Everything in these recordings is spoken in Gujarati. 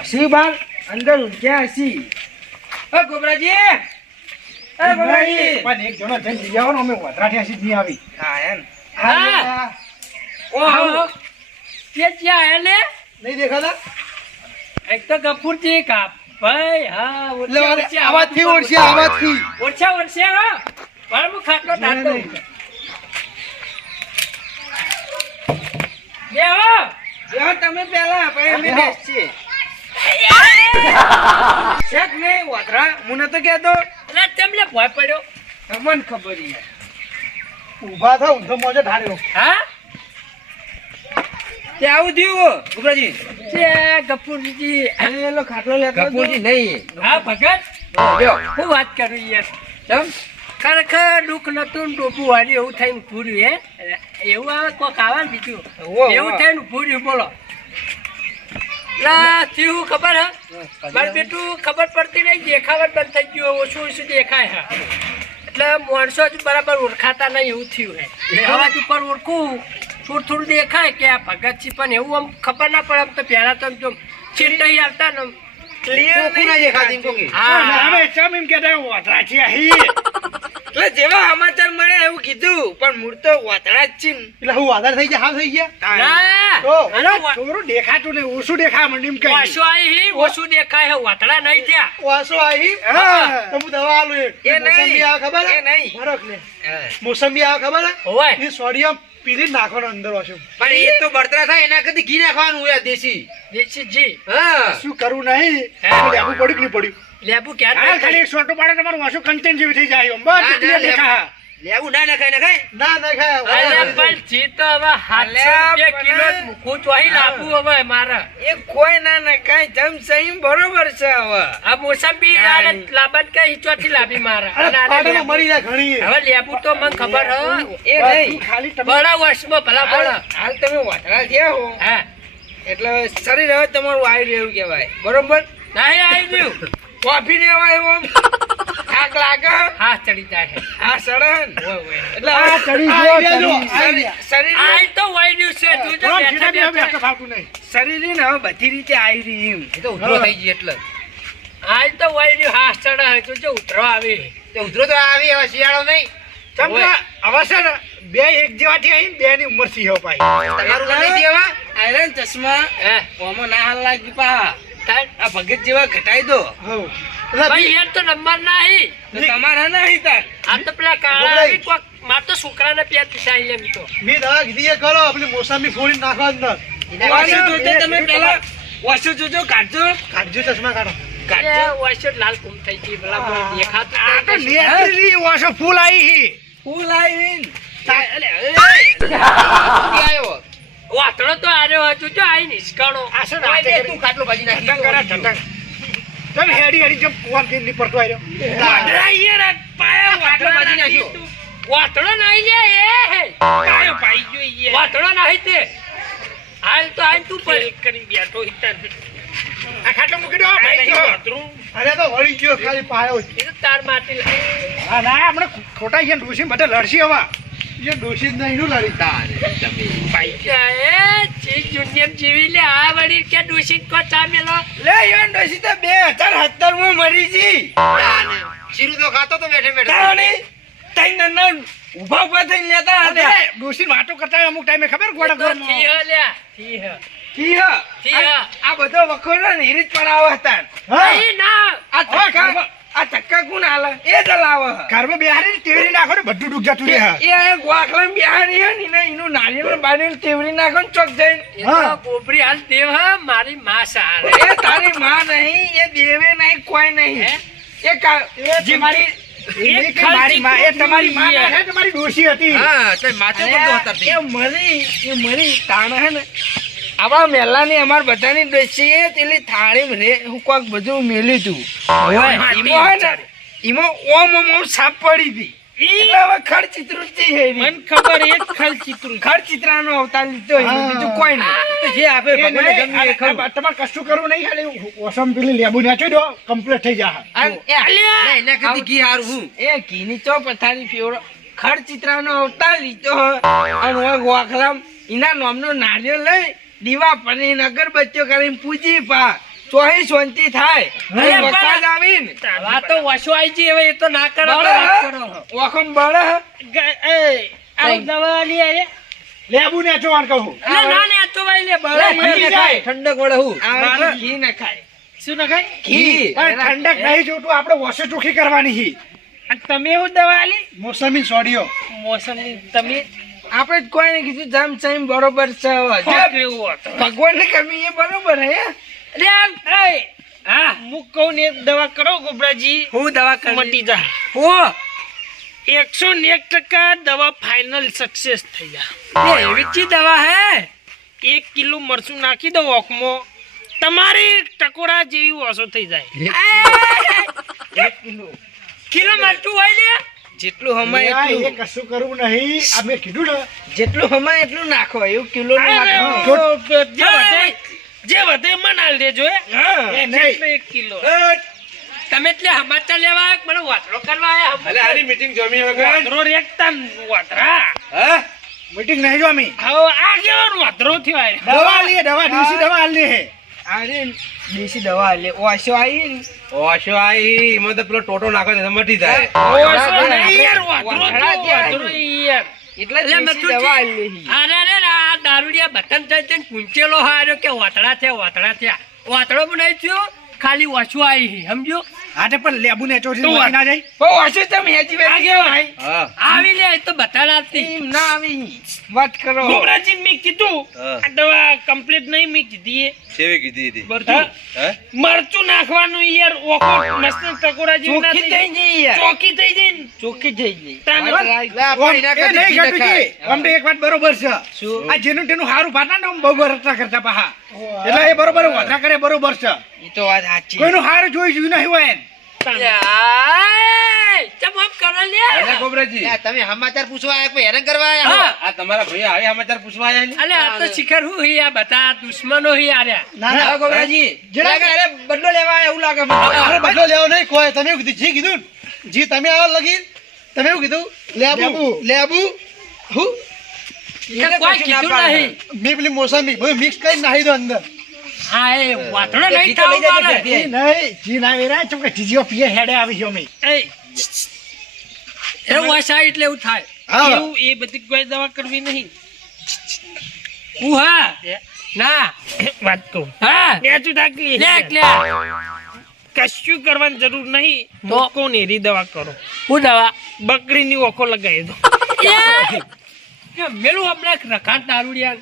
ઓસી બાર અંદર ઊંઘ્યા હસી એ ગોબરાજી એ ગોબરાજી પણ એક જણો જઈને લઈ આવો ને અમે વધરાઠી હસી જ નહીં આવી. હા એમ. હા. ઓહો. કે ક્યાં લે નહીં દેખાતા? એક તો ગફુરજી કા ભાઈ હા ઓરછા, વારે ઓરછા, આવાજથી ઓરછા ઓરછા હા. પણ હું ખાટલો ટાટો નહીં. બે હો. બેહો તમે પહેલા ભાઈ અમે બેહો. બેસીએ શેક નહીં વાતરા મને તો કહેતો એટલે તેમને ભય પડ્યો. તમને ખબર યાર ઊભા થાવ ઊંધો મોજો ઢાળ્યો. હા? તે આવું થયું ગોબરાજી તે ગફુરજી. એલો ખાટલો લેતો કપૂરજી નહીં. હા ભગત? હું વાત કરું યાર. ચમ? ખરેખર દુઃખ નતું ટોપું વાળ્યું એવું થઈને પૂર્યું હે? એવું આવે કોક આવે બીજું. એવું થાય થઈને પૂર્યું બોલો. લા થયું ખબર હે? મારું બેટું ખબર પડતી નહીં દેખાવટ બંધ થઈ ગયું ઓછું ઓછું દેખાય હા. એટલે માણસો બરાબર ઓળખાતા નહીં એવું થયું હે. અવાજ ઉપર ઓળખું થોડું થોડું દેખાય કે આ ભગત પણ એવું આમ ખબર ના પડે આમ તો પહેલા તો આમ જો આવતા ને ક્લિયર નહીં દેખાતી હા. અમે ચમ એમ કહેતા વધરાઠી આહી એટલે જેવા સમાચાર મળે એવું કીધું પણ મૂળ તો વાતડા જ છે એટલે હું વાદળ થઈ ગયા હા થઈ ગયા? ના તો અરે છોકરું દેખાતું ને ઓછું દેખા મને એમ કઈ ઓછું આવી હી, ઓછું દેખાય હે વાતડા નહીં થયા. વાસો આવી હા. તો હું દવા આલું એ નહીં. મોસંબી આવે ખબર એ નહીં. હા. મોસંબી આવે ખબર હે? હોવે. એ સોડિયમ પીલી નાખવાનો અંદર વાસો પણ એ તો બળતરા થાય એના કદી ઘી નાખવાનું હોય દેશી. દેશી જી હા. શું કરવું નહીં? લેબુ પડ્યું કે નહીં પડ્યું? લેબુ ક્યાં હા, ખાલી એક સોટો પાડે તમારું વાસો કન્ટેન્ટ જેવી થઈ જાય. બસ દેખા લેવું ના નખાય નખાય ના ના અરે પણ જી હવે કિલો મૂકું ચોહી મારે. એ કોઈ ના નખાય જમ સહી બરોબર છે હવે. આ મોસંબી લાવત કે ઈચોથી લાવી મારે. અને આને પાડામાં લેબુ- મરી જાય ઘણી હવે લેબુ તો મને ખબર હ એ નહીં. ખાલી બડા વર્ષમાં ભલા ભલા હાલ તમે વાતડા થયા હો. હા. એટલે શરીર હવે તમારું આવી રહ્યું કહેવાય. બરોબર? નહીં આવી ગયું કોફી લેવાય એમ થાક લાગે? હા ચડી જાય આ સડન ઓય ઓય. એટલે આ ચડી ગયો. શરીર- આ તો વાયડ્યું છે તું જો બેઠા બેઠા. બેઠા ફાવતું નહીં. શરીર ને હવે બધી રીતે આવી રહી એમ. એ તો ઉતરો થઈ ગઈ એટલે. આ તો વાયડ્યું હા ચડા તું જો ઉતરો આવી. તે ઉતરો તો આવી હવે શિયાળો નહીં. ચમ કે હવે છે ને બે એક જેવાથી આવીને બે ની ઉંમરથી હવે પાછી. તમારું નહીં દેવા આયરન ચશ્મા. હે? ઓમાં ના હાલ લાગી પા આ ભગત જેવા ઘટાઈ દો. હઉ. ભાઈ તો નંબર નહીં તમારા ના હિતા આ તો પેલા કાળા. આવી કોક માર તો છોકરાને પ્યાર પીસાઈ લે મી તો મેં દવા કીધી એ કરો આપણી મોસંબી ફોડીને નાખો અંદર વાસુ જોજો તમે પેલા વાસુ જોજો કાઢજો કાઢજો ચશ્મા કાઢો કાઢજો વાયસો લાલ કુમ થઈ ગઈ પેલા દેખાતું આ તો નહીં. નેત્રી ફૂલ આવી હી. ફૂલ આવી આવ્યો વાતળો તો આર્યો હજુ જો આઈ નિષ્કાણો આ કરી- તું ખાટલો ભાજી નાખી. તમે હેડી હેડી જેમ કુવામ જઈને નહીં પડતો આયો વાદળા રે પાયા વાડરા નાખી નાખ્યો વાતળો નાઈ લે એ કાયો પાઈ ગયો ઈએ વાતળો નાઈ તે હાલ તો હાલ તું પર કરી બેઠો હિતર આ ખાટલો મૂકી દો, ભાઈ ગયો. વાતરું. અરે તો વળી ગયો ખાલી પાયો જ. એ તો તાર માટી. હા ના હમણાં ખોટા છે ઋષિ બધા લડશી હવે નહીં તારે તમે. એ જીવી લે આ વળી કે દૂષિત કો ચા મેલો? લે યાર ડોશી બે હજાર સત્તરમાં મરી જી. શીરું તો ખાતો તો બેઠે બેઠે. તાણી તઈ ઊભા ઊભા થઈને લેતા હતા. વાતો કરતા અમુક ટાઈમે ખબર ગોડા તો થી હ થી હ થી હ. આ- બધો વખોડો ને હીરી જ પડાવો હતા. હા? ના. આ આ ચક્કા કોણ હાલે એ ચલાવે ઘરમાં બિહારી તેવરી નાખો ને બધું ડૂબ જતું રહે એ ગોખલા બિહારી હે ને એને નારિયેળ બારીને તેવરી નાખો ને ચોક જઈને. એ તો હા. હાલ દેવ મારી માં સારે. એ તારી માં નહીં એ દેવે નહીં કોઈ નહીં. હે? એ કા- એ તમારી મારી તમારી માં ના છે, તમારી ડોસી હતા. એ મરી એ મરી તાણ હે ને. આપણા મેલાની અમાર બધાની ડોસી એ પેલી થાળીમાં રે હું કોક બધું મેલ્યું તું ઈમાં હે ઓમ ઓમ ઓમ સાપ પડી હતી એટલે હવે ખડ ચિત્રું ના, અવતાર લીધો અને હવે ગોખલામ એના નામનો નારિયેળ લઈ દીવા પડીને અગરબત્તીઓ કરીને પૂજી પા. ચોહી શાંતિ થાય. વરસાદ આવીને. આ તો વસો આવી હવે એ તો ના કરો. તો વાત કરો. ઓખમ બળે આવું દવા લઈ આલે. લેબુ ને ચોવાણ કહું. ના ના ને આ લે બળે ઠંડક વડે હું? આ ઘી ન ખાય. શું ના ખાય? ઘી પણ ઠંડક નહીં જોતું આપણે વોશે કરવાની હી. તમે એવું દવા આલી મોસમી સોડિયો. મોસમી તમે? આપણે કોઈને કીધું જામ સાઈમ બરોબર છે ભગવાન ને કમી એ બરોબર હે. હા. હું કહું ને દવા કરો ગોબરાજી. હું દવા મટી જા. હો. એકસો ને એક ટકા દવા ફાઇનલ સક્સેસ થઈ જા એવી ચી દવા હે? એક કિલો મરચું નાખી દો ઓખમાં તમારી ટકોરા જેવી ઓછો થઈ જાય. કિલો મરચું હોય લે? જેટલું હમાય આ એ એટલું કશું કરવું નહીં. આ મેં કીધું ને. જેટલું હમાય એટલું નાખો એવું કિલો જે વધે જે વધે મનાલ દેજો એક કિલો. તમે એટલે હમાચા લેવા આવ્યા મને વાતરો કરવા આવ્યા? ભલે આની મીટિંગ જમી વગર? વાતરો રેકતા વાતરા હા? મીટિંગ નહીં જમી. અમી હવે આ કેવો વાતરો થયો આ દવા લીએ દવા દેશી દવા આલી હે. અરે દેશી દવા લે. ઓશો આવી ઓશો આઈ એમાં તો પેલો ટોટો નાખો તો મટી જાય નહીં યાર, યાર. એટલે દેશી દવા અરે રે રે, આ દારૂડિયા બટન થઈ થઈને પૂંચેલો હાર્યો કે વાતડા થયા વાતડા થયા. વાતડો બનાવી થયો? ખાલી ઓછું આવી સમજો હા તે પણ લેબુ ને ચોરી તો ના જાય? બહુ હશે તમે હેજી ભાઈ. આવી લે તો બતાડાતી એમ ના આવી. વાત કરો. ગોબરાજી મેં કીધું આ દવા કમ્પ્લીટ નહીં મેં કીધી એ. સેવે કીધી હતી? મરચું મરચું નાખવાનું યાર ઓકો મસ્ત ટકોરાજી ના ચોખ્ખી થઈ જઈ યાર. ચોકી થઈ જઈ ચોકી થઈ જઈ તને નહીં ઘટુજી. ખાય. એક વાત બરોબર છે. આ જેનું તેનું હારું ભાતા ને બહુ બરતા કરતા પાહા. એટલે એ બરોબર વધા કરે બરોબર છે. એ તો વાત સાચી. કોઈનું હારું જોઈ જોઈ નહીં હોય તમે સમાચાર પૂછવા આવ્યા હેરાન કરવા આવ્યા આ તમારા ભાઈ આવે સમાચાર પૂછવા આયા અલે આ તો શિખર હું હી આ બધા દુશ્મનો હી આર્યા ના ના. ગોબરાજી. જરા લાગે, અરે બદલો લેવા એવું લાગે અરે બદલો લેવો નહીં કોઈ તમે કીધું જી કીધું જી તમે આવો લગી. તમે એવું કીધું લેબુ લેબુ. હું? કોઈ કીધું નહીં. મેં પેલી મોસમી મિક્સ કરી નાખી દો અંદર. હા એ વાતડો નહીં ઘી તો લઈ થાવ જજો મારે. નહીં જી ના વેરાય ચમ કે જીજીઓ પીએ હેડે આવી ગયો અમે એ એ વાસા એટલે એવું થાય. એવું એ બધી કોઈ દવા કરવી નહીં. હું હા? ના. વાત કહું. હા. લે તું તાકલી લે લે કશું કરવાની જરૂર નહીં. મોકો કોણ રી દવા કરો. હું દવા? બકરીની ઓખો લગાવી દો. મેલું આપણે રખાત દારૂડિયા.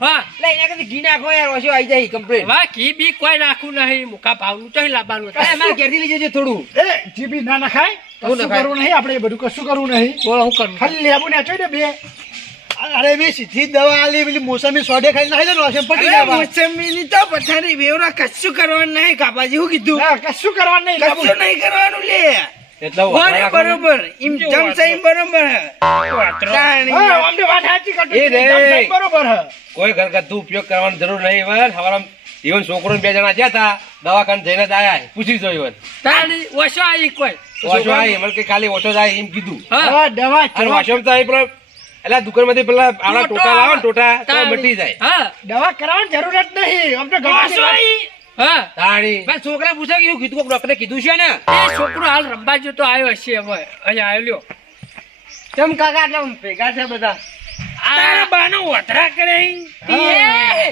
હા. લે, એના કરતા ઘી નાખો યાર આવી જાય complete. વાહ ઘી બી કોઈ નાખું નહીં. મુખા ભાવનું તો લાવવાનું. અરે, મારે ઘેરથી લઈ જજો થોડું. એ જીબી ના નખાય? શું કશું કરવું નહીં આપણે બધું કશું કરવું નહીં. બોલો હું કરું? ખાલી લેબુ ને ચોઈ દે બે. અરે સીધી દવા આલી પેલી મોસંબી સોડે ખાઈ નાખી દો ને પટી જાય તો પથારી બેવડા કશું કરવાનું નહીં કાપાજી હું કીધું. કશું કરવાનું નહીં કશું નહીં કરવાનું લે. બરોબર. એમ જમ બરોબર. કોઈ ઘરગથ્થુ ઉપયોગ કરવાની જરૂર નહીં હવારમાં ઈવન છોકરો બે જણા ગયા હતા દવાખાને જઈને જ આયા. પૂછી જો ઇવન ઓછો આવી કોઈ. ઓછો આવી મને કે ખાલી ઓછો જાય એમ કીધું. હા. દવા ચલો. તો આવી પેલા એટલે દુકાનમાંથી પેલા આવડા ટોટા લાવો ટોટા મટી જાય. હા. દવા કરાવવાની જરૂરત નહીં. અમને હા? તાણી પણ છોકરા પૂછે કે એવું કીધું ડોક્ટરે કીધું છે ને? એ છોકરો હાલ રંબા જતો આવ્યો હશે હવે. અહીંયા આવ્યો તેમ કાકા એટલે ભેગા છે બધા? તારા બાનો વાતરા કરે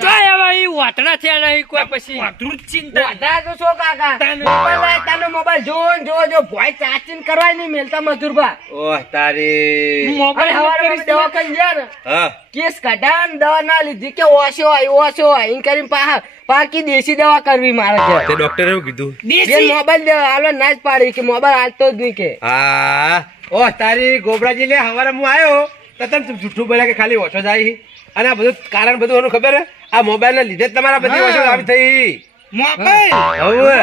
તો હવે ઈ વાતરા થયા નહીં કોઈ પછી. વાતરું ચિંતા. વાંધા તો છો કાકા? મોબાઈલ તાનો મોબાઈલ જો ને જો જો ભોય ચાચીને કરવાય નહીં મેલતા મજૂરભા ઓહ તારી મોબાઈલ હવારે દવા ગયા ને હા. કેસ કાઢ્યા દવા ના લીધી કે ઓછો હોય એમ કરીને પાહા પાકી દેશી દવા કરવી મારે છે. તે ડોક્ટરે એવું કીધું. દેશી? મોબાઈલ દે- હાલો ના જ પાડી કે મોબાઈલ હાલતો જ નહીં કે. હા. ઓહ તારી ગોબરાજી લે હવારે હું આવ્યો તો તને જૂઠું બોલ્યા કે ખાલી ઓછો જાય? અને આ બધું કારણ બધું એનું ખબર આ મોબાઈલ ના લીધે જ તમારા બધી ઓછો આવી થઈ. મોબાઈલ? હવે.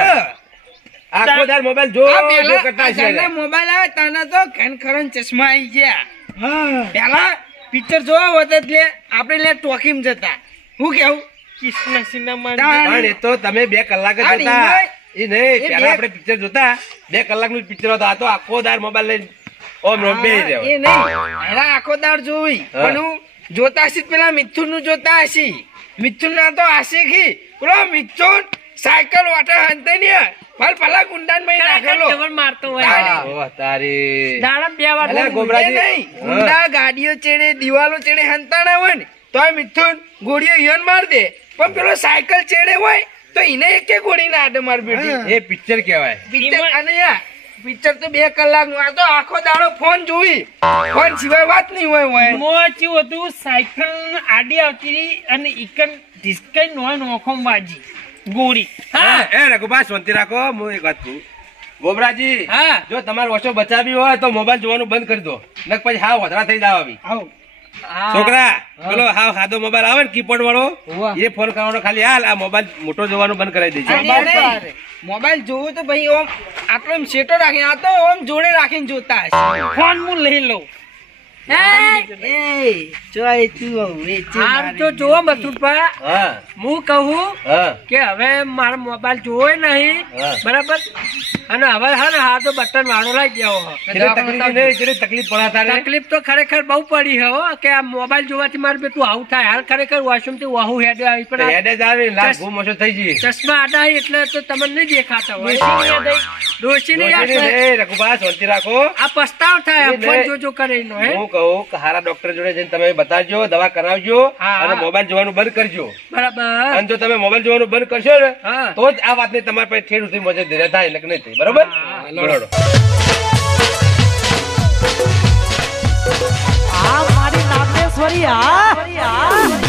આખો દાર મોબાઈલ જો જો કરતા છે મોબાઈલ આવે તાના તો ઘન ચશ્મા આવી ગયા. હા. પેલા પિક્ચર જોવા હોત આપણે લે ટોકીમ જતા. હું કેવું? કૃષ્ણ સિનેમા પણ એ તો તમે બે કલાક જ એ નહીં પેલા આપણે પિક્ચર જોતા. બે કલાકનું પિક્ચર હતા. આ તો આખો દાર મોબાઈલ લઈને ઓમ રમ હા, રહેવા. એ નહીં. એના આખો દાડ જોવી પણ હું જોતા હશી પેલા મિથુનનું જોતા હશી. મિથુન ના તો આશિકી પેલો મિથુન સાયકલ વાટે હંતે ને ભલ ભલા ગુંડાનમાં નાખેલો. ખબર મારતો હોય. ઓહ, તારી. દાડા બે વાર અલા, ગોબરાજી. નહીં. ગુંડા ગાડીઓ ચેડે દિવાલો ચેડે હંતાણા હોય ને તોય મિથુન ગોળીઓ યોન માર દે. પણ પેલો સાયકલ ચેડે હોય તો એને એકે ગોળી ના આડે માર બેટી એ પિક્ચર કહેવાય. પિક્ચર અને યાર પિક્ચર તો બે કલાકનું આ તો આખો દાડો ફોન જોઈ. ફોન સિવાય વાત નહીં હોય હોય. મોં હતું સાયકલ આડી આવતી અને ઈકન ઢીસકાઈ નોય નોખમ વાજી ગોરી હા. એ રઘુભાઈ શાંતિ રાખો. હું એક વાત કહું. ગોબરાજી હા. જો તમારે ઓછો બચાવી હોય તો મોબાઈલ જોવાનું બંધ કરી દો. નક પછી હા વધરા થઈ જાવ આવી. આવો છોકરા બોલો હા સાદો મોબાઈલ આવે ને કીપોર્ડ વાળો એ ફોન કરવાનો ખાલી હાલ આ મોબાઈલ મોટો જોવાનું બંધ કરાવી દેજો. મોબાઈલ જોવું તો ભાઈ ઓમ આટલો એમ સેટો રાખીને, આ તો ઓમ જોડે રાખીને જોતા ફોન હું લઈ લઉં. હા? હું. કહું કે હવે મારો મોબાઈલ જોવો નહીં બરાબર? અને હવે હા ને હા તો બટન વાળો લઈ ગયો તકલીફ તો ખરેખર બહુ પડી હે હો કે આ મોબાઈલ જોવાથી મારું બેટું આવું થાય. હાલ ખરેખર વોશરૂમથી વાહુ હેડે આવી પણ હેડે જ આવે લાખ ગુમ ઓછો થઈ જઈએ ચશ્મા આડા એટલે તો તમને નહીં દેખાતા હોય. ડોશીની યાદ નહીં, રઘુભા શાંતિ રાખો. આ પસ્તાવ થાય ફોન. જોજો કરીને હે? હું કહું કે હારા ડોક્ટર જોડે જઈને તમે બતાવજો દવા કરાવજો અને મોબાઈલ જોવાનું બંધ કરજો. બરાબર. અને જો તમે મોબાઈલ જોવાનું બંધ કરશો ને. તો જ આ વાતની તમારી પાસે ઠેર સુધી મજા ધીરે થાય એટલે કે નહીં થઈ બરોબર? બરોબર. આ મારી નાગેશ્વરી આ